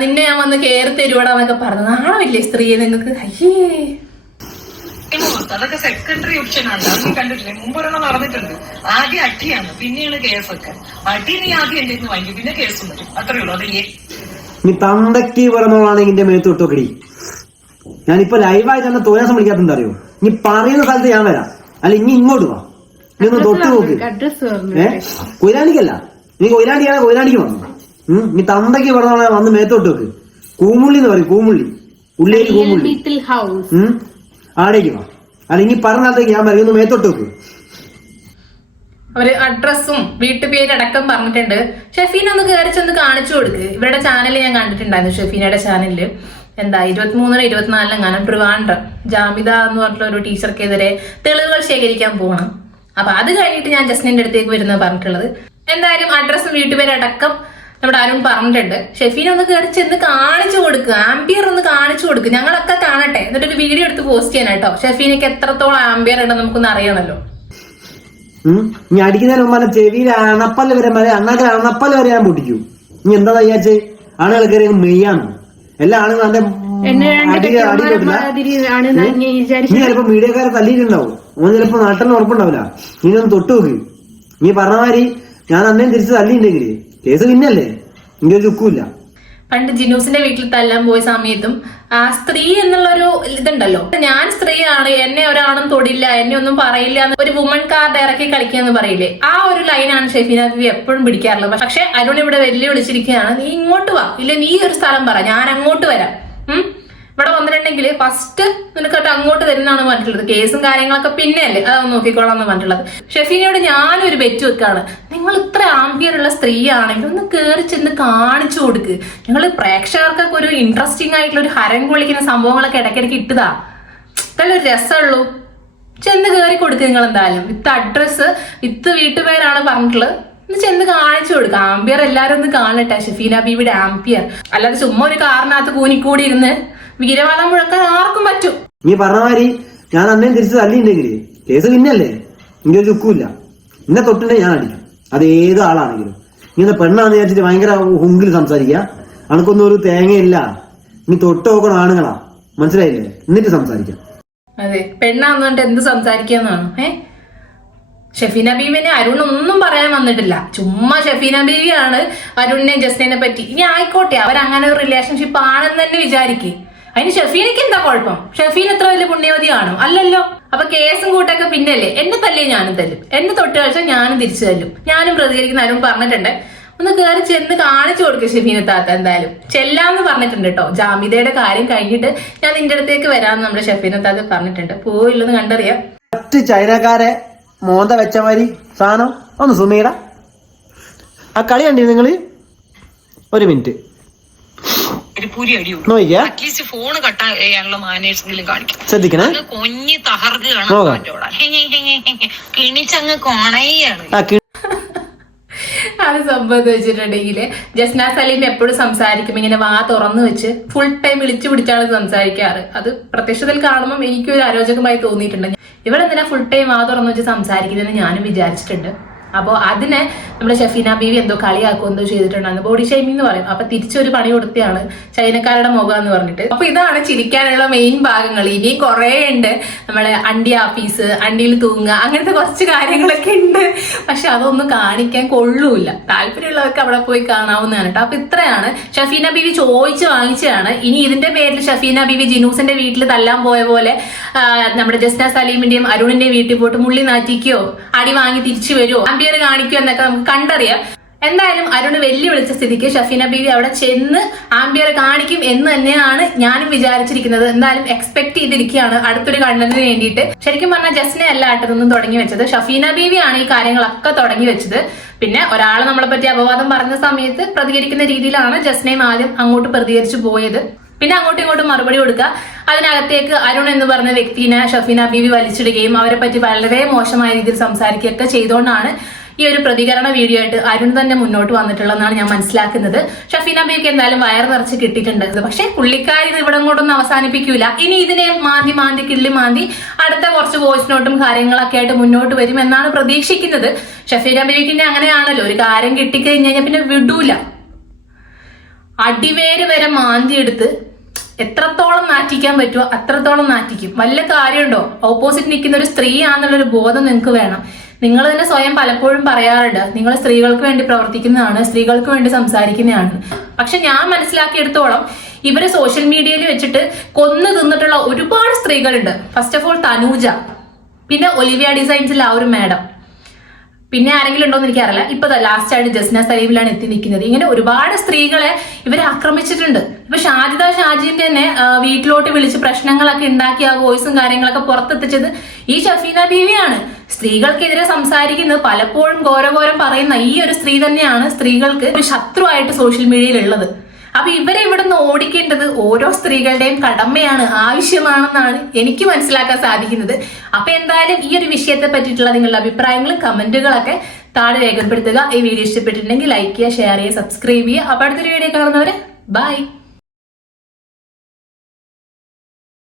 നിന്നെ ഞാൻ വന്ന് കയറി തരുവടാന്നൊക്കെ പറഞ്ഞു. നാണമില്ലേ സ്ത്രീയെ നിങ്ങൾക്ക്? അയ്യേ, അതൊക്കെ സെക്കൻഡറി ഓപ്ഷൻ ആണ്. നീ കണ്ടിട്ടില്ലേ? മുമ്പൊരെണ്ണം നടന്നിട്ടുണ്ട്. ആദ്യം അടിയാണ്, പിന്നെയാണ് കേസൊക്കെ. അടി നീ ആദ്യം എന്റെ വാങ്ങിക്കും, പിന്നെ കേസും വരും. അത്രേ ഉള്ളൂ. അതേ നീ തന്തക്കി പറഞ്ഞോളാണെങ്കിൽ എന്റെ മേത്ത് തൊട്ടോക്കടി. ഞാനിപ്പോ ലൈവായി തന്നെ തോന്നാസം വിളിക്കാത്തുണ്ട് അറിയോ? നീ പറയുന്ന സ്ഥലത്ത് ഞാൻ വരാം, അല്ല ഇനി ഇങ്ങോട്ട് വാ. നീ ഒന്ന് തൊട്ട് നോക്ക്. കൊയിലാണ്ടിക്കല്ല, നീ കൊയിലാണ്ടിയാണ്, കൊയിലാണ്ടിക്ക് വന്നു. നീ തന്തക്ക് പറഞ്ഞോളെ വന്ന് മേത്തോട്ട് വെക്ക്. കൂമുള്ളി എന്ന് പറയും, കൂമുള്ളി, ഉള്ളിലേക്ക് കൂമുള്ളി. ആടേക്ക് വാ, അല്ല ഇനി പറഞ്ഞ സ്ഥലത്തേക്ക് ഞാൻ പറയും. ഒന്ന് മേത്തോട്ട് വെക്ക്. അവര് അഡ്രസ്സും വീട്ടുപേരടക്കം പറഞ്ഞിട്ടുണ്ട്. ഷെഫീന ഒന്ന് കയറി ചെന്ന് കാണിച്ചു കൊടുക്ക്. ഇവരുടെ ചാനലിൽ ഞാൻ കണ്ടിട്ടുണ്ടായിരുന്നു. ഷെഫീനയുടെ ചാനലില് 23 24 ട്രിവാൻഡ്രം ജാമിത എന്ന് പറഞ്ഞിട്ടുള്ള ഒരു ടീച്ചർക്കെതിരെ തെളിവുകൾ ശേഖരിക്കാൻ പോകണം. അപ്പൊ അത് കഴിഞ്ഞിട്ട് ഞാൻ ജസ്റ്റിന്റെ അടുത്തേക്ക് വരുന്നത് പറഞ്ഞിട്ടുള്ളത്. എന്തായാലും അഡ്രസ്സും വീട്ടുപേരടക്കം നമ്മുടെ അരുൺ പറഞ്ഞിട്ടുണ്ട്. ഷെഫീന ഒന്ന് കയറി ചെന്ന് കാണിച്ചു കൊടുക്കുക, ആംബിയർ ഒന്ന് കാണിച്ചു കൊടുക്കുക, ഞങ്ങളൊക്കെ കാണട്ടെ. എന്നിട്ടൊരു വീഡിയോ എടുത്ത് പോസ്റ്റ് ചെയ്യണം കേട്ടോ. ഷെഫീനയ്ക്ക് എത്രത്തോളം ആംബിയർ ഉണ്ടെന്ന് നമുക്കൊന്ന് അറിയണല്ലോ. ഇനി അടിക്കുന്നതിന് മുമ്പ് ചെവിയിൽ അണപ്പല് വരെ അണ്ണാക്ക് അണപ്പല് വരെ ഞാൻ പൊട്ടിക്കൂ. ഇനി എന്താ വിചാരിച്ച് ആണുകൾ കയറി മെയ്യാണ്. എല്ലാ ആണുങ്ങളും അതിന്റെ നീ ചിലപ്പോ മീഡിയക്കാരെ തല്ലിയിട്ടുണ്ടാവും. ഓൻ ചിലപ്പോ നാട്ടിൽ ഉറപ്പുണ്ടാവില്ല. നീ ഒന്ന് തൊട്ട് നോക്ക്. നീ പറഞ്ഞ മാതിരി ഞാൻ അന്നേം തിരിച്ച് തല്ലിയിട്ടുണ്ടെങ്കിൽ കേസ് പിന്നല്ലേ, ഇന്റെ ഒരു ചുക്കുമില്ല. പണ്ട് ജിനൂസിന്റെ വീട്ടിൽ തല്ലാൻ പോയ സമയത്തും ആ സ്ത്രീ എന്നുള്ളൊരു ഇതുണ്ടല്ലോ, ഞാൻ സ്ത്രീയാണ്, എന്നെ ഒരാളും തൊടില്ല, എന്നെ ഒന്നും പറയില്ല എന്ന് ഒരു വുമൺ കാർഡ് ഇറക്കി കളിക്കാന്ന് പറയില്ലേ, ആ ഒരു ലൈനാണ് ഷെഫീന ബീവി എപ്പോഴും പിടിക്കാറുള്ളത്. പക്ഷെ അരുൺ ഇവിടെ വെല്ലുവിളിച്ചിരിക്കുകയാണ്, നീ ഇങ്ങോട്ട് വാ, ഇല്ല നീ ഒരു സ്ഥലം പറ, ഞാൻ അങ്ങോട്ട് വരാം. ഇവിടെ വന്നിട്ടുണ്ടെങ്കിൽ ഫസ്റ്റ് നിനക്കിട്ട് അങ്ങോട്ട് തരുന്നതാണ് പറഞ്ഞിട്ടുള്ളത്. കേസും കാര്യങ്ങളൊക്കെ പിന്നെയല്ലേ അതൊന്ന് നോക്കിക്കോളാന്ന് പറഞ്ഞിട്ടുള്ളത്. ഷെഫീനയോട് ഞാനൊരു ബെറ്റ് വെക്കാണ്, നിങ്ങൾ ഇത്ര ആംബിയറുള്ള സ്ത്രീയാണെങ്കിൽ ഒന്ന് കയറി ചെന്ന് കാണിച്ചു കൊടുക്ക്. നിങ്ങൾ പ്രേക്ഷകർക്കൊക്കെ ഒരു ഇൻട്രസ്റ്റിംഗ് ആയിട്ടുള്ള ഒരു ഹരം കൊള്ളിക്കുന്ന സംഭവങ്ങളൊക്കെ ഇടയ്ക്കിടയ്ക്ക് ഇട്ടതാ, ഇതല്ലേ ഒരു രസമുള്ളൂ. ചെന്ന് കയറി കൊടുക്കുക നിങ്ങൾ എന്തായാലും. വിത്ത് അഡ്രസ്സ് വിത്ത് വീട്ടുപേരാണ് പറഞ്ഞിട്ടുള്ളത്. ഒന്ന് ചെന്ന് കാണിച്ചു കൊടുക്കുക. ആംബിയർ എല്ലാരും ഒന്ന് കാണട്ടെ, ഷെഫീന ബീവിയുടെ ആംബിയർ. അല്ലാതെ ചുമ്മാ ഒരു കാറിനകത്ത് കൂനിക്കൂടി ഇരുന്ന് വീരവാദം മുഴക്കാൻ ആർക്കും പറ്റും. നീ പറഞ്ഞ മാതിരി ഞാൻ അന്നേ തിരിച്ച് തല്ലിണ്ടെങ്കിൽ കേസ് പിന്നല്ലേ, എനിക്ക് ഒരു ചുക്കുമില്ല. എന്നെ തൊട്ടുണ്ടെങ്കിൽ ഞാൻ അടിക്കും, അത് ഏത് ആളാണെങ്കിലും. ഇങ്ങനെ പെണ്ണാന്ന് വിചാരിച്ചിട്ട് ഭയങ്കര ഹുങ്കിൽ സംസാരിക്കുക, അനക്കൊന്നും ഒരു തേങ്ങയില്ല. നീ തൊട്ട് നോക്കണം ആണുങ്ങളാ, മനസ്സിലായില്ലേ? എന്നിട്ട് സംസാരിക്കാം. അതെ, പെണ്ണാന്നുകൊണ്ട് എന്ത് സംസാരിക്കാന്നാണ്. ഷെഫീന ബീവിനെ അരുണൊന്നും പറയാൻ വന്നിട്ടില്ല. ചുമ്മാ ഷെഫീന ബീവിയാണ് അരുണിനെ ജസ്റ്റിനെ പറ്റി. ഇനി ആയിക്കോട്ടെ, അവരങ്ങനെ ഒരു റിലേഷൻഷിപ്പ് ആണെന്ന് തന്നെ വിചാരിക്കും. അതിന് ഷെഫീനക്ക് എന്താ കുഴപ്പം? ഷെഫീൻ എത്ര വലിയ പുണ്യവതിയാണോ? അല്ലല്ലോ. അപ്പൊ കേസും കൂട്ടൊക്കെ പിന്നല്ലേ. എന്നെ തല്ലിയ ഞാനും തല്ലും, എന്നെ തൊട്ട് കളിച്ചാൽ ഞാനും തിരിച്ചു തല്ലും. ഞാനും പ്രതികരിക്കുന്ന അരുൺ പറഞ്ഞിട്ടുണ്ട്. ഒന്ന് കയറി ചെന്ന് കാണിച്ചു കൊടുക്കുക ഷെഫീന താത്ത. എന്തായാലും ചെല്ലാന്ന് പറഞ്ഞിട്ടുണ്ട് കേട്ടോ. ജാമിതയുടെ കാര്യം കഴിഞ്ഞിട്ട് ഞാൻ നിന്റെ അടുത്തേക്ക് വരാമെന്ന് നമ്മുടെ ഷെഫീന താത്ത പറഞ്ഞിട്ടുണ്ട്. പോയില്ലെന്ന് കണ്ടറിയാം. ചൈനക്കാരെ മോന്ത വെച്ച മാതിരി സാധനം ഒന്ന് സുമീട ആ കളി കണ്ടി നിങ്ങള്? ഒരു മിനിറ്റ് നോക്കിയാ, ഫോണ് കട്ട് ചെയ്യാനുള്ള മാനേഴ്സെങ്കിലും കാണിക്കും. ശ്രദ്ധിക്കണേ. കൊഞ്ഞി തകർക്കുകയാണ്, കിണിച്ചങ്ങ് കൊണയാണ്. അത് സംഭവം വെച്ചിട്ടുണ്ടെങ്കിൽ ജസ്ന സലീം എപ്പോഴും സംസാരിക്കും ഇങ്ങനെ വാ തുറന്നു വെച്ച് ഫുൾ ടൈം വിളിച്ചു പിടിച്ചാണ് സംസാരിക്കാറ്. അത് പ്രത്യക്ഷത്തിൽ കാണുമ്പോൾ എനിക്കൊരു അരോചകമായി തോന്നിയിട്ടുണ്ട്. ഇവളെന്തിനാ ഫുൾ ടൈം വാ തുറന്നു വെച്ച് സംസാരിക്കുന്നതെന്ന് ഞാനും വിചാരിച്ചിട്ടുണ്ട്. അപ്പോൾ അതിനെ നമ്മുടെ ഷെഫീന ബീവി എന്തോ കളിയാക്കും എന്തോ ചെയ്തിട്ടുണ്ടായിരുന്നു, ബോഡി ഷേമിംഗ് എന്ന് പറയും. അപ്പൊ തിരിച്ചൊരു പണി കൊടുത്തതാണ് ചൈനക്കാരുടെ മുഖം എന്ന് പറഞ്ഞിട്ട്. അപ്പൊ ഇതാണ് ചിരിക്കാനുള്ള മെയിൻ ഭാഗങ്ങൾ. ഇനിയും കുറെ ഉണ്ട്. നമ്മളെ അണ്ടി ആഫീസ്, അണ്ടിയിൽ തൂങ്ങുക, അങ്ങനത്തെ കുറച്ച് കാര്യങ്ങളൊക്കെ ഉണ്ട്. പക്ഷെ അതൊന്നും കാണിക്കാൻ കൊള്ളൂല. താല്പര്യമുള്ളവർക്ക് അവിടെ പോയി കാണാവുന്നതാണ് കേട്ടോ. അപ്പൊ ഇത്രയാണ് ഷെഫീന ബീവി ചോദിച്ച് വാങ്ങിച്ചതാണ്. ഇനി ഇതിന്റെ പേരിൽ ഷെഫീന ബീവി ജിനൂസിന്റെ വീട്ടിൽ തല്ലാൻ പോയ പോലെ നമ്മുടെ ജസ്ന സലീമിന്റെയും അരുണിന്റെയും വീട്ടിൽ പോയിട്ട് മുള്ളി നാറ്റിക്കോ അടി വാങ്ങി തിരിച്ചു വരുമോ ആംബിയർ കാണിക്കോ എന്നൊക്കെ നമുക്ക് കണ്ടറിയാം. എന്തായാലും അരുണ് വെല്ലുവിളിച്ച സ്ഥിതിക്ക് ഷെഫീന ബീവി അവിടെ ചെന്ന് ആംബിയർ കാണിക്കും എന്ന് തന്നെയാണ് ഞാനും വിചാരിച്ചിരിക്കുന്നത്. എന്തായാലും എക്സ്പെക്ട് ചെയ്തിരിക്കുകയാണ് അടുത്തൊരു കണ്ടന്റിന് വേണ്ടിയിട്ട്. ശരിക്കും പറഞ്ഞാൽ ജസ്നെ അല്ല ആട്ടതൊന്നും തുടങ്ങി വെച്ചത്, ഷെഫീന ബീവിയാണ് ഈ കാര്യങ്ങളൊക്കെ തുടങ്ങി വെച്ചത്. പിന്നെ ഒരാൾ നമ്മളെ പറ്റി അപവാദം പറഞ്ഞ സമയത്ത് പ്രതികരിക്കുന്ന രീതിയിലാണ് ജസ്നയും ആദ്യം അങ്ങോട്ട് പ്രതികരിച്ചു പോയത്. പിന്നെ അങ്ങോട്ടും ഇങ്ങോട്ടും മറുപടി കൊടുക്കുക. അതിനകത്തേക്ക് അരുൺ എന്ന് പറഞ്ഞ വ്യക്തിനെ ഷെഫീന ബീവി വലിച്ചിടുകയും അവരെ പറ്റി വളരെ മോശമായ രീതിയിൽ സംസാരിക്കുകയൊക്കെ ചെയ്തുകൊണ്ടാണ് ഈ ഒരു പ്രതികരണ വീഡിയോ ആയിട്ട് അരുൺ തന്നെ മുന്നോട്ട് വന്നിട്ടുള്ളതെന്നാണ് ഞാൻ മനസ്സിലാക്കുന്നത്. ഷെഫീന ബീവിക്ക് എന്തായാലും വയർ നിറച്ച് കിട്ടിയിട്ടുണ്ട്. പക്ഷെ പുള്ളിക്കാരി ഇത് ഇവിടെ കൊണ്ടൊന്നും അവസാനിപ്പിക്കൂല. ഇനി ഇതിനെ മാന്തി കിള്ളി മാന്തി അടുത്ത കുറച്ച് വോയിസ് നോട്ടും കാര്യങ്ങളൊക്കെ ആയിട്ട് മുന്നോട്ട് വരും എന്നാണ് പ്രതീക്ഷിക്കുന്നത്. ഷെഫീന ബീവിക്കിന്റെ അങ്ങനെയാണല്ലോ, ഒരു കാര്യം കിട്ടിക്കഴിഞ്ഞാൽ പിന്നെ വിടൂല. അടിവേര് വരെ മാന്തി എടുത്ത് എത്രത്തോളം നാറ്റിക്കാൻ പറ്റുമോ അത്രത്തോളം നാറ്റിക്കും. വല്ല കാര്യമുണ്ടോ? ഓപ്പോസിറ്റ് നിൽക്കുന്ന ഒരു സ്ത്രീ ആണെന്നുള്ളൊരു ബോധം നിങ്ങൾക്ക് വേണം. നിങ്ങൾ തന്നെ സ്വയം പലപ്പോഴും പറയാറുണ്ട്, നിങ്ങൾ സ്ത്രീകൾക്ക് വേണ്ടി പ്രവർത്തിക്കുന്നതാണ്, സ്ത്രീകൾക്ക് വേണ്ടി സംസാരിക്കുന്നതാണ്. പക്ഷെ ഞാൻ മനസ്സിലാക്കിയെടുത്തോളം ഇവര് സോഷ്യൽ മീഡിയയിൽ വെച്ചിട്ട് കൊന്നു തിന്നിട്ടുള്ള ഒരുപാട് സ്ത്രീകളുണ്ട്. ഫസ്റ്റ് ഓഫ് ഓൾ തനൂജ, പിന്നെ ഒലിവിയ ഡിസൈൻസിൽ ആ ഒരു മാഡം, പിന്നെ ആരെങ്കിലും ഉണ്ടോന്ന് എനിക്കറിയില്ല. ഇപ്പൊ ലാസ്റ്റ് ആയിട്ട് ജസ്ന സലീമിലാണ് എത്തി നിൽക്കുന്നത്. ഇങ്ങനെ ഒരുപാട് സ്ത്രീകളെ ഇവരെ ആക്രമിച്ചിട്ടുണ്ട്. ഇപ്പൊ ഷാജിന്റെ തന്നെ വീട്ടിലോട്ട് വിളിച്ച് പ്രശ്നങ്ങളൊക്കെ ഉണ്ടാക്കി ആ വോയിസും കാര്യങ്ങളൊക്കെ പുറത്തെത്തിച്ചത് ഈ ഷെഫീന ബീവിയാണ്. സ്ത്രീകൾക്കെതിരെ സംസാരിക്കുന്നത് പലപ്പോഴും ഘോരഘോരം പറയുന്ന ഈ ഒരു സ്ത്രീ തന്നെയാണ് സ്ത്രീകൾക്ക് ഒരു ശത്രുവായിട്ട് സോഷ്യൽ മീഡിയയിൽ ഉള്ളത്. അപ്പൊ ഇവരെ ഇവിടെ നിന്ന് ഓടിക്കേണ്ടത് ഓരോ സ്ത്രീകളുടെയും കടമയാണ്, ആവശ്യമാണെന്നാണ് എനിക്ക് മനസ്സിലാക്കാൻ സാധിക്കുന്നത്. അപ്പൊ എന്തായാലും ഈ ഒരു വിഷയത്തെ പറ്റിയിട്ടുള്ള നിങ്ങളുടെ അഭിപ്രായങ്ങളും കമന്റുകളൊക്കെ താഴെ രേഖപ്പെടുത്തുക. ഈ വീഡിയോ ഇഷ്ടപ്പെട്ടിട്ടുണ്ടെങ്കിൽ ലൈക്ക് ചെയ്യുക, ഷെയർ ചെയ്യുക, സബ്സ്ക്രൈബ് ചെയ്യുക. അപ്പൊ അടുത്തൊരു വീഡിയോ കാണുന്നവരെ ബൈ.